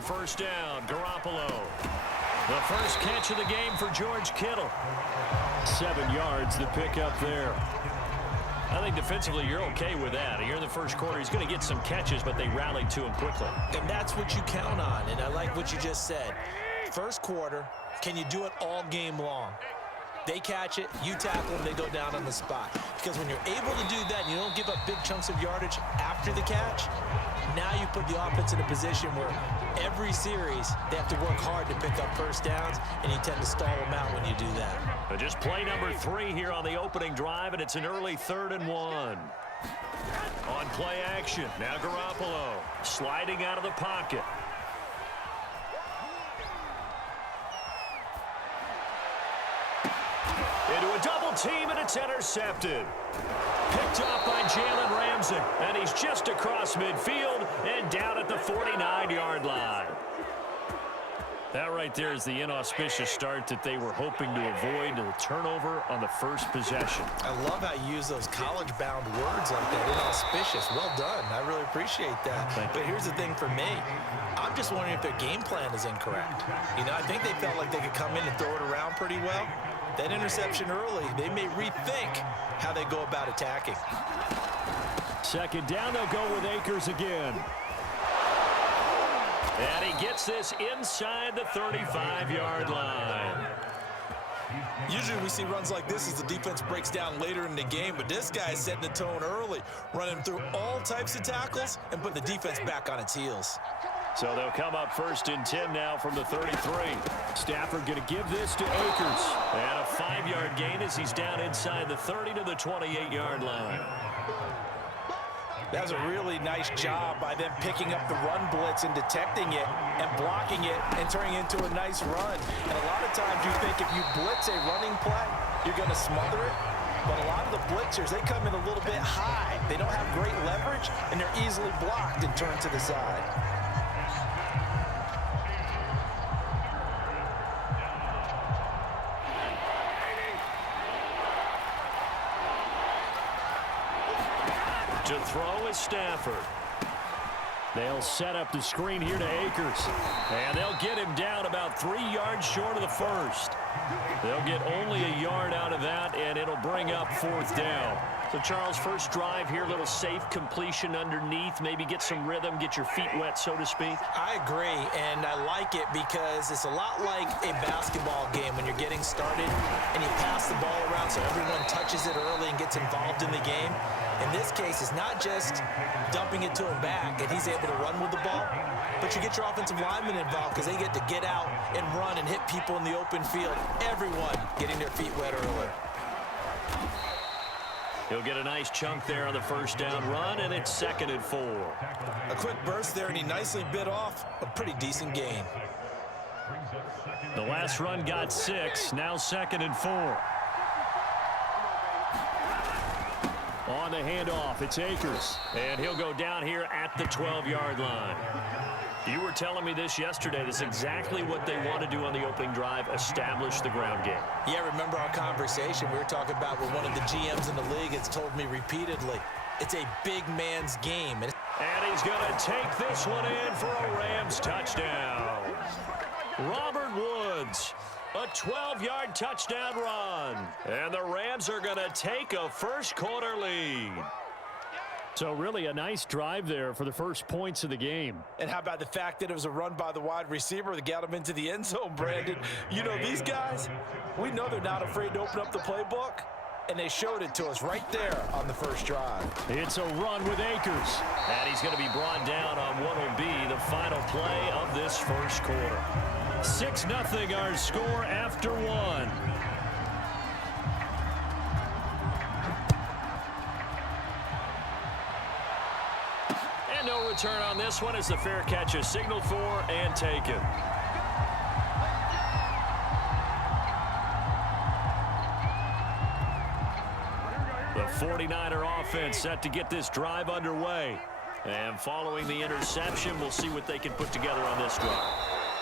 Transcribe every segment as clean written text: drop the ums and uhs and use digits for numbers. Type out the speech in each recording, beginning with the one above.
on first down. Garoppolo. The first catch of the game for George Kittle. 7 yards the pick up there. I think defensively you're okay with that. Here in the first quarter, he's going to get some catches, but they rallied to him quickly. And that's what you count on, and I like what you just said. First quarter, can you do it all game long? They catch it, you tackle them, they go down on the spot. Because when you're able to do that and you don't give up big chunks of yardage after the catch, now you put the offense in a position where every series they have to work hard to pick up first downs, and you tend to stall them out when you do that. But just play number 3 here on the opening drive, and it's an early 3rd and 1. On play action, now Garoppolo sliding out of the pocket. Into a double team, and it's intercepted. Picked off by Jalen Ramsey, and he's just across midfield and down at the 49-yard line. That right there is the inauspicious start that they were hoping to avoid, the turnover on the first possession. I love how you use those college-bound words like that, inauspicious. Well done. I really appreciate that. But here's the thing for me. I'm just wondering if their game plan is incorrect. You know, I think they felt like they could come in and throw it around pretty well. That interception early, they may rethink how they go about attacking. Second down, they'll go with Akers again. And he gets this inside the 35-yard line. Usually we see runs like this as the defense breaks down later in the game, but this guy is setting the tone early, running through all types of tackles and putting the defense back on its heels. So they'll come up 1st and 10 now from the 33. Stafford going to give this to Akers. And a 5-yard gain as he's down inside the 30 to the 28-yard line. That was a really nice job by them picking up the run blitz and detecting it and blocking it and turning it into a nice run. And a lot of times you think if you blitz a running play, you're going to smother it. But a lot of the blitzers, they come in a little bit high. They don't have great leverage, and they're easily blocked and turned to the side. To throw is Stafford. They'll set up the screen here to Akers. And they'll get him down about 3 yards short of the first. They'll get only a yard out of that, and it'll bring up 4th down. So, Charles, first drive here, little safe completion underneath, maybe get some rhythm, get your feet wet, so to speak. I agree, and I like it because it's a lot like a basketball game when you're getting started and you pass the ball around so everyone touches it early and gets involved in the game. In this case, it's not just dumping it to him back and he's able to run with the ball, but you get your offensive linemen involved because they get to get out and run and hit people in the open field. Everyone getting their feet wet early. He'll get a nice chunk there on the first down run, and it's 2nd and 4. A quick burst there, and he nicely bit off a pretty decent gain. The last run got 6, now 2nd and 4. On the handoff, it's Akers, and he'll go down here at the 12-yard line. You were telling me this yesterday. This is exactly what they want to do on the opening drive, establish the ground game. Yeah, remember our conversation we were talking about with one of the GMs in the league has told me repeatedly, it's a big man's game. And he's going to take this one in for a Rams touchdown. Robert Woods, a 12-yard touchdown run. And the Rams are going to take a first-quarter lead. So really a nice drive there for the first points of the game. And how about the fact that it was a run by the wide receiver that got him into the end zone, Brandon? You know, these guys, we know they're not afraid to open up the playbook, and they showed it to us right there on the first drive. It's a run with Akers. And he's going to be brought down on what will be the final play of this first quarter. 6-0 our score after 1. And no return on this one as the fair catch is signaled for and taken. The 49er offense set to get this drive underway. And following the interception, we'll see what they can put together on this drive.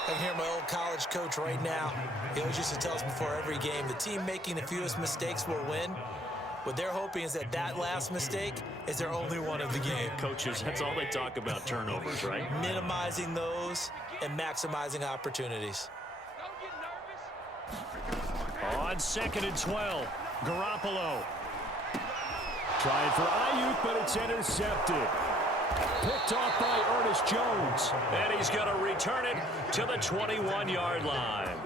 I can hear my old college coach right now. He always used to tell us before every game, the team making the fewest mistakes will win. What they're hoping is that that last mistake is their only one of the game. Coaches, that's all they talk about, turnovers, right? Minimizing those and maximizing opportunities. On 2nd and 12, Garoppolo. Trying for Ayuk, but it's intercepted. Picked off by Ernest Jones. And he's going to return it to the 21-yard line.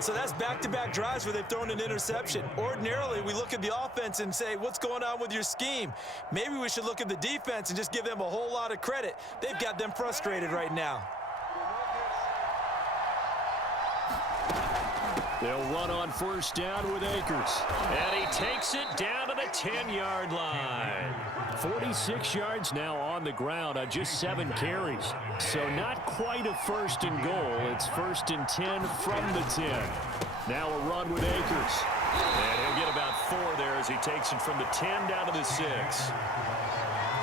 So that's back-to-back drives where they've thrown an interception. Ordinarily, we look at the offense and say, what's going on with your scheme? Maybe we should look at the defense and just give them a whole lot of credit. They've got them frustrated right now. They'll run on 1st down with Akers. And he takes it down to the 10-yard line. 46 yards now on the ground on just 7 carries. So not quite a 1st and goal. It's 1st and 10 from the 10. Now a run with Akers. And he'll get about 4 there as he takes it from the 10 down to the 6.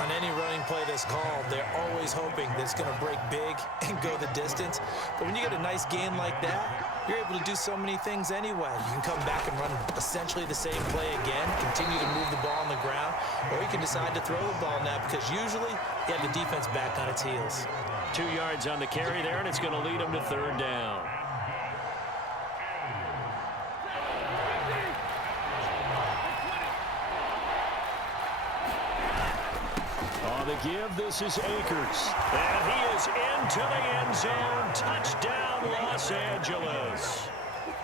On any running play that's called, they're always hoping that it's going to break big and go the distance. But when you get a nice game like that, you're able to do so many things anyway. You can come back and run essentially the same play again, continue to move the ball on the ground, or you can decide to throw the ball now because usually you have the defense back on its heels. 2 yards on the carry there, and it's going to lead them to 3rd down. On the give, this is Akers. And he is into the end zone. Touchdown, Los Angeles.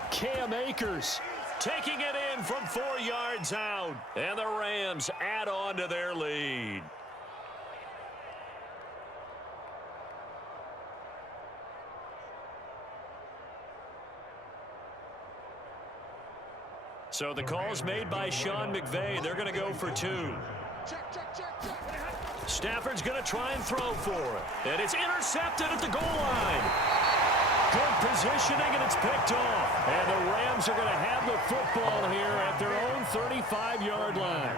Cam Akers taking it in from 4 yards out. And the Rams add on to their lead. So the call's made by Sean McVay. They're going to go for 2. Stafford's going to try and throw for it. And it's intercepted at the goal line. Good positioning, and it's picked off. And the Rams are going to have the football here at their own 35-yard line.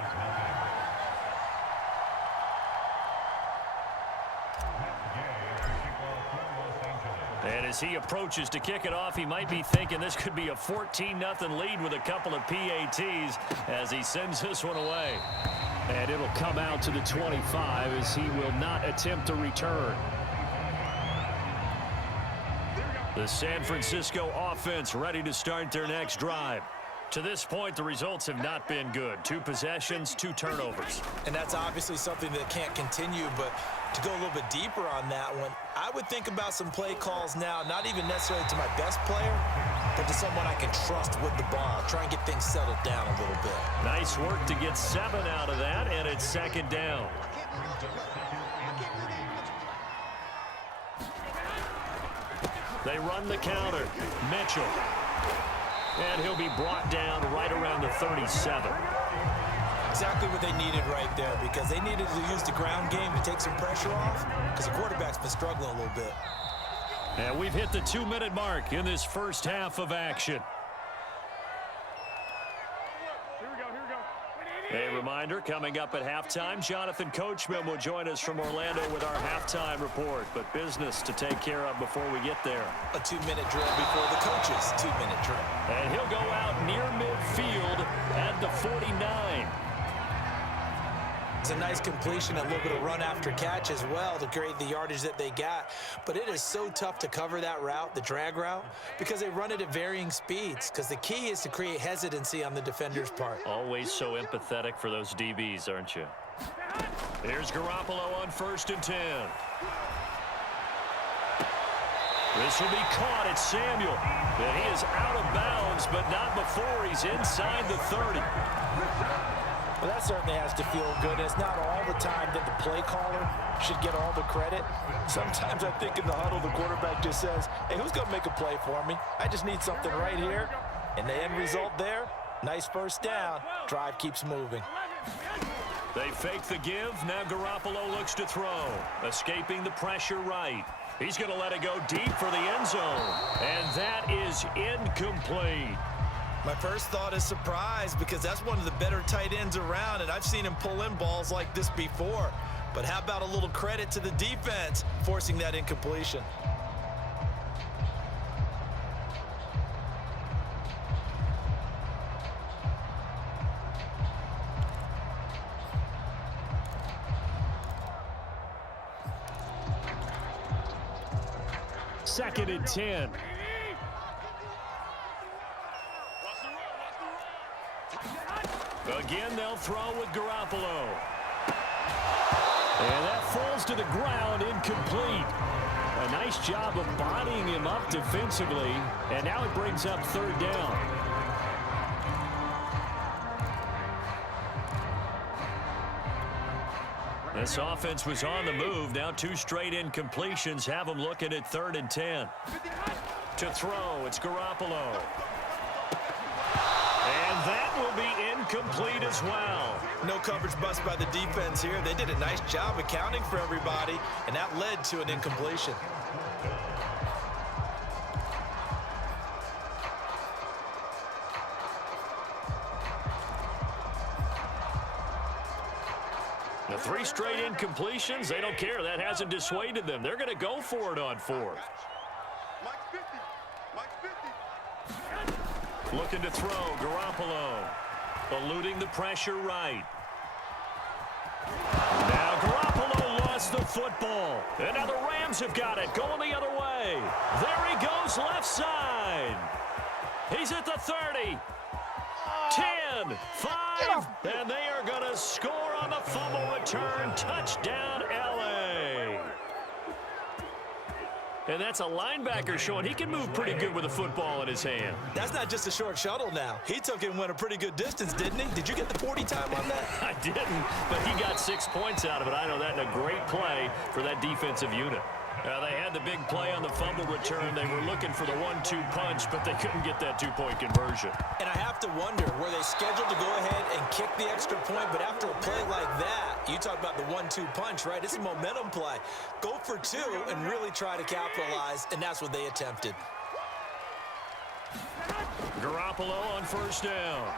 And as he approaches to kick it off, he might be thinking this could be a 14-0 lead with a couple of PATs as he sends this one away. And it'll come out to the 25 as he will not attempt to return. The San Francisco offense ready to start their next drive. To this point, the results have not been good. 2 possessions, 2 turnovers. And that's obviously something that can't continue, but to go a little bit deeper on that one, I would think about some play calls now, not even necessarily to my best player, but to someone I can trust with the ball. Try and get things settled down a little bit. Nice work to get 7 out of that, and it's 2nd down. They run the counter. Mitchell. And he'll be brought down right around the 37. Exactly what they needed right there, because they needed to use the ground game to take some pressure off, because the quarterback's been struggling a little bit. And we've hit the 2-minute mark in this first half of action. A reminder, coming up at halftime, Jonathan Coachman will join us from Orlando with our halftime report. But business to take care of before we get there. A 2-minute drill before the coach's 2-minute drill. And he'll go out near midfield at the 49. It's a nice completion, a little bit of run after catch as well to create the yardage that they got. But it is so tough to cover that route, the drag route, because they run it at varying speeds. Because the key is to create hesitancy on the defender's part. Always so empathetic for those DBs, aren't you? Here's Garoppolo on 1st and 10. This will be caught at Samuel. And he is out of bounds, but not before he's inside the 30. Well, that certainly has to feel good. It's not all the time that the play caller should get all the credit. Sometimes I think in the huddle, the quarterback just says, hey, who's going to make a play for me? I just need something right here. And the end result there, nice 1st down. Drive keeps moving. They fake the give. Now Garoppolo looks to throw. Escaping the pressure right. He's going to let it go deep for the end zone. And that is incomplete. My first thought is surprise, because that's one of the better tight ends around, and I've seen him pull in balls like this before. But how about a little credit to the defense forcing that incompletion? 2nd and 10. Again, they'll throw with Garoppolo. And that falls to the ground, incomplete. A nice job of bodying him up defensively, and now it brings up 3rd down. This offense was on the move. Now 2 straight incompletions have them looking at 3rd and 10. To throw, it's Garoppolo. And that will be incomplete as well. No coverage bust by the defense here. They did a nice job accounting for everybody, and that led to an incompletion. The 3 straight incompletions, they don't care. That hasn't dissuaded them. They're going to go for it on 4th. Looking to throw, Garoppolo. Eluding the pressure right. Now Garoppolo lost the football. And now the Rams have got it, going the other way. There he goes, left side. He's at the 30. 10, 5, and they are going to score on the fumble return. Touchdown, L.A. And that's a linebacker showing he can move pretty good with a football in his hand. That's not just a short shuttle now. He took it and went a pretty good distance, didn't he? Did you get the 40 time on that? I didn't, but he got 6 points out of it. I know that, and a great play for that defensive unit. They had the big play on the fumble return. They were looking for the 1-2 punch, but they couldn't get that 2-point conversion. And I have to wonder, were they scheduled to go ahead and kick the extra point? But after a play like that, you talk about the 1-2 punch, right? It's a momentum play. Go for 2 and really try to capitalize, and that's what they attempted. Garoppolo on 1st down.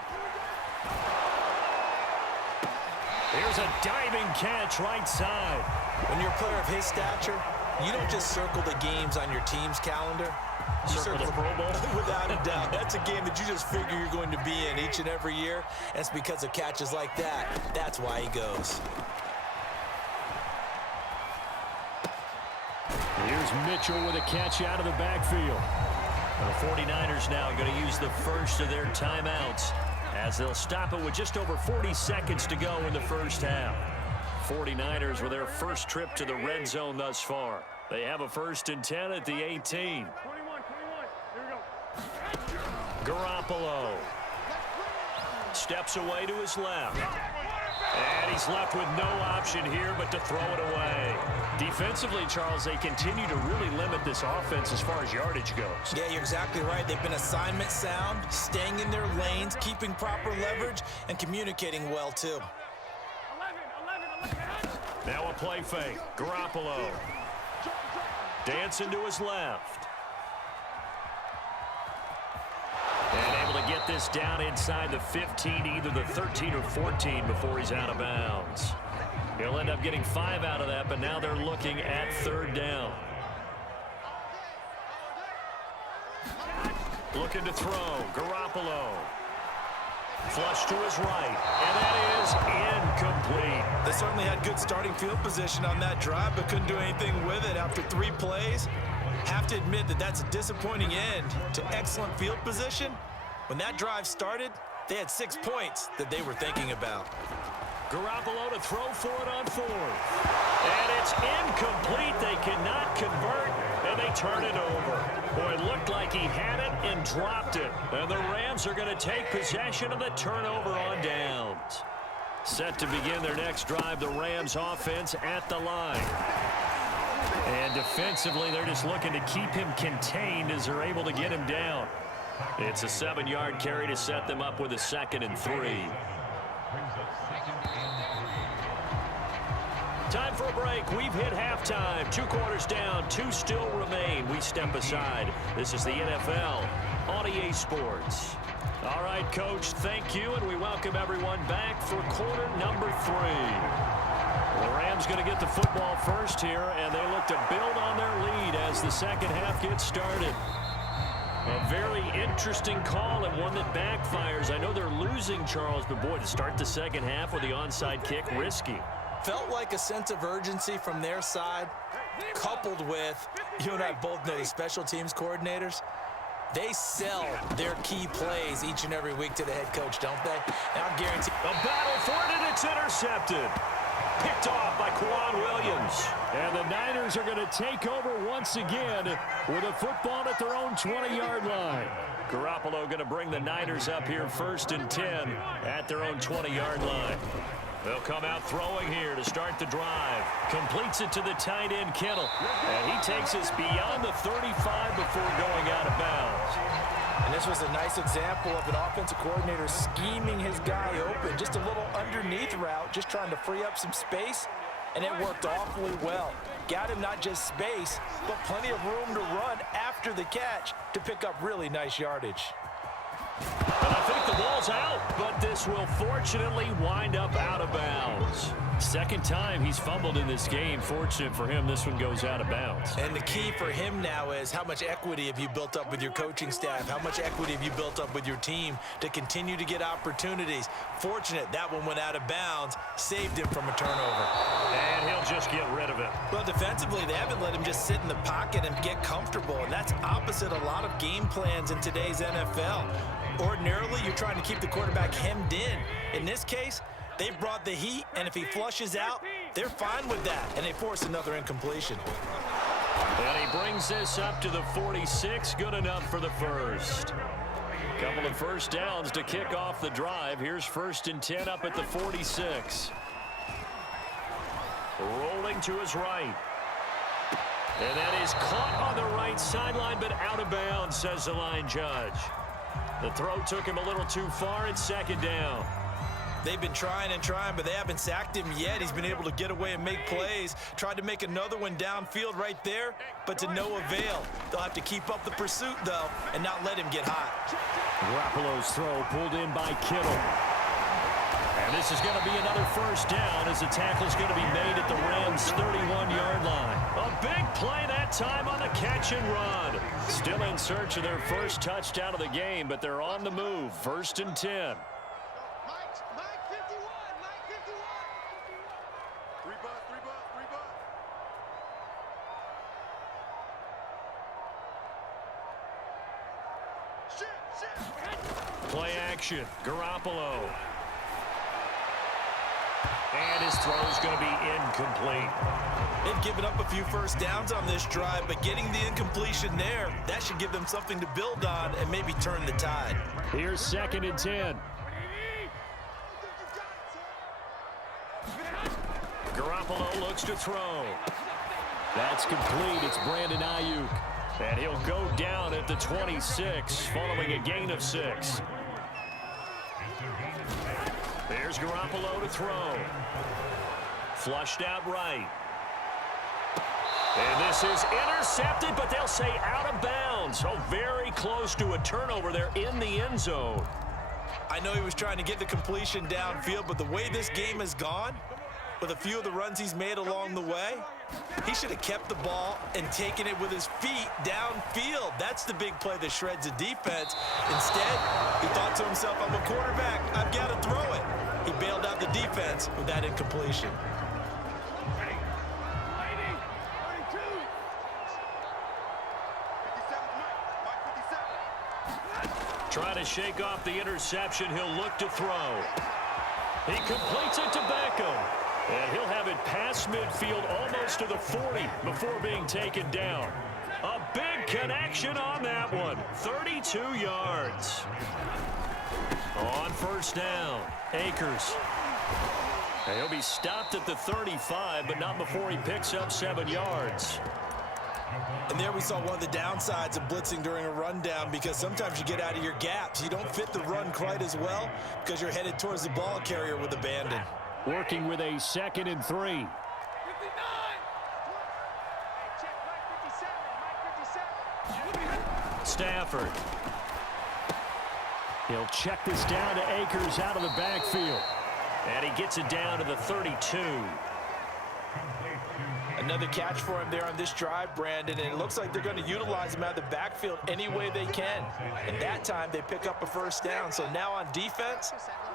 Here's a diving catch right side. When you're a player of his stature, you don't just circle the games on your team's calendar. You circle the Pro Bowl? Without a doubt. That's a game that you just figure you're going to be in each and every year. And it's because of catches like that. That's why he goes. Here's Mitchell with a catch out of the backfield. The 49ers now going to use the first of their timeouts as they'll stop it with just over 40 seconds to go in the first half. 49ers with their first trip to the red zone thus far. They have a 1st and 10 at the 18. 21. Here we go. Garoppolo steps away to his left. And he's left with no option here but to throw it away. Defensively, Charles, they continue to really limit this offense as far as yardage goes. Yeah, you're exactly right. They've been assignment sound, staying in their lanes, keeping proper leverage, and communicating well, too. 11. Now a play fake. Garoppolo dancing to his left. And able to get this down inside the 15, either the 13 or 14 before he's out of bounds. He'll end up getting 5 out of that, but now they're looking at 3rd down. Looking to throw. Garoppolo. Flush to his right, and that is incomplete. They certainly had good starting field position on that drive, but couldn't do anything with it after 3 plays. Have to admit that that's a disappointing end to excellent field position. When that drive started, they had 6 points that they were thinking about. Garoppolo to throw for it on 4th. And it's incomplete. They cannot convert, and they turn it over. Boy, it looked like he had it and dropped it. And the Rams are going to take possession of the turnover on downs. Set to begin their next drive, the Rams offense at the line. And defensively, they're just looking to keep him contained as they're able to get him down. It's a 7-yard carry to set them up with a 2nd and 3. Time for a break. We've hit halftime. 2 quarters down. 2 still remain. We step aside. This is the NFL on EA Sports. All right, Coach, thank you, and we welcome everyone back for quarter number 3. The Rams going to get the football first here, and they look to build on their lead as the second half gets started. A very interesting call and one that backfires. I know they're losing, Charles, but boy, to start the second half with the onside kick, risky. Felt like a sense of urgency from their side. coupled with, you and I both know the special teams coordinators, they sell their key plays each and every week to the head coach, don't they? And I'm guaranteed. A battle for it, and it's intercepted. Picked off by Quan Williams. And the Niners are going to take over once again with a football at their own 20-yard line. Garoppolo going to bring the Niners up here 1st and 10 at their own 20-yard line. They'll come out throwing here to start the drive. Completes it to the tight end, Kittle. And he takes us beyond the 35 before going out of bounds. And this was a nice example of an offensive coordinator scheming his guy open. Just a little underneath route, just trying to free up some space. And it worked awfully well. Got him not just space, but plenty of room to run after the catch to pick up really nice yardage. And I think the ball's out, but this will fortunately wind up out of bounds. Second time he's fumbled in this game. Fortunate for him, this one goes out of bounds. And the key for him now is how much equity have you built up with your coaching staff? How much equity have you built up with your team to continue to get opportunities? Fortunate that one went out of bounds, saved him from a turnover. And he'll just get rid of it. Well, defensively, they haven't let him just sit in the pocket and get comfortable, and that's opposite a lot of game plans in today's NFL. Ordinarily, you're trying to keep the quarterback hemmed in. In this case, they've brought the heat, and if he flushes out, they're fine with that, and they force another incompletion. And he brings this up to the 46, good enough for the first. Couple of first downs to kick off the drive. Here's 1st and 10 up at the 46. Rolling to his right. And that is caught on the right sideline, but out of bounds, says the line judge. The throw took him a little too far. It's 2nd down. They've been trying and trying, but they haven't sacked him yet. He's been able to get away and make plays. Tried to make another one downfield right there, but to no avail. They'll have to keep up the pursuit, though, and not let him get hot. Garoppolo's throw pulled in by Kittle. And this is going to be another first down as the tackle's going to be made at the Rams' 31-yard line. A big play that time on the catch and run. Still in search of their first touchdown of the game, but they're on the move. 1st and 10. Play action, Garoppolo. And his throw's going to be incomplete. They've given up a few first downs on this drive, but getting the incompletion there, that should give them something to build on and maybe turn the tide. Here's 2nd and 10. Garoppolo looks to throw. That's complete. It's Brandon Ayuk. And he'll go down at the 26 following a gain of 6. There's Garoppolo to throw. Flushed out right. And this is intercepted, but they'll say out of bounds. Oh, very close to a turnover there in the end zone. I know he was trying to get the completion downfield, but the way this game has gone, with a few of the runs he's made along the way, he should have kept the ball and taken it with his feet downfield. That's the big play that shreds the defense. Instead, he thought to himself, I'm a quarterback, I've got to throw it. He bailed out the defense with that incompletion. Trying to shake off the interception, he'll look to throw. He completes it to Beckham. And he'll have it past midfield almost to the 40 before being taken down. A big connection on that one. 32 yards. On 1st down, Akers. And he'll be stopped at the 35, but not before he picks up 7 yards. And there we saw one of the downsides of blitzing during a rundown, because sometimes you get out of your gaps. You don't fit the run quite as well because you're headed towards the ball carrier with abandon. Working with a 2nd and 3. Stafford. He'll check this down to Akers out of the backfield. And he gets it down to the 32. Another catch for him there on this drive, Brandon, and it looks like they're going to utilize him out of the backfield any way they can. And that time they pick up a first down. So now on defense,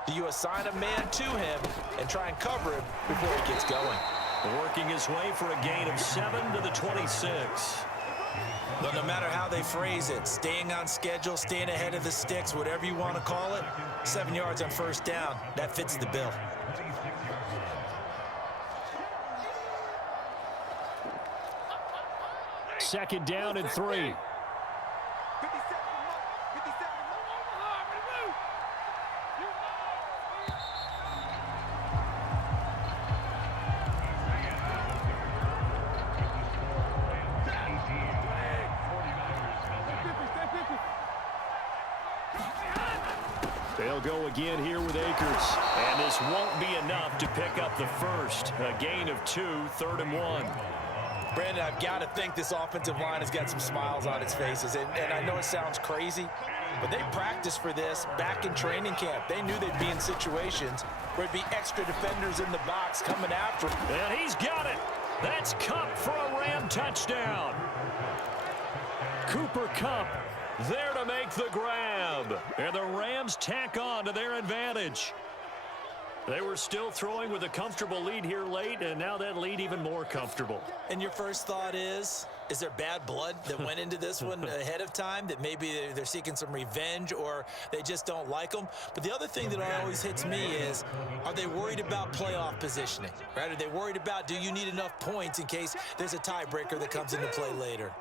do you assign a man to him and try and cover him before he gets going? Working his way for a gain of 7 to the 26. But no matter how they phrase it, staying on schedule, staying ahead of the sticks, whatever you want to call it, 7 yards on first down, that fits the bill. Second down and 3. They'll go again here with Akers. And this won't be enough to pick up the first. A gain of 2, 3rd and 1. Brandon, I've got to think this offensive line has got some smiles on its faces. And I know it sounds crazy, but they practiced for this back in training camp. They knew they'd be in situations where there'd be extra defenders in the box coming after them. And he's got it. That's Kupp for a Ram touchdown. Cooper Kupp there to make the grab. And the Rams tack on to their advantage. They were still throwing with a comfortable lead here late, and now that lead even more comfortable. And your first thought is there bad blood that went into this one ahead of time, that maybe they're seeking some revenge or they just don't like them? But the other thing that always hits me is, are they worried about playoff positioning? Right? Are they worried about, do you need enough points in case there's a tiebreaker that comes into play later?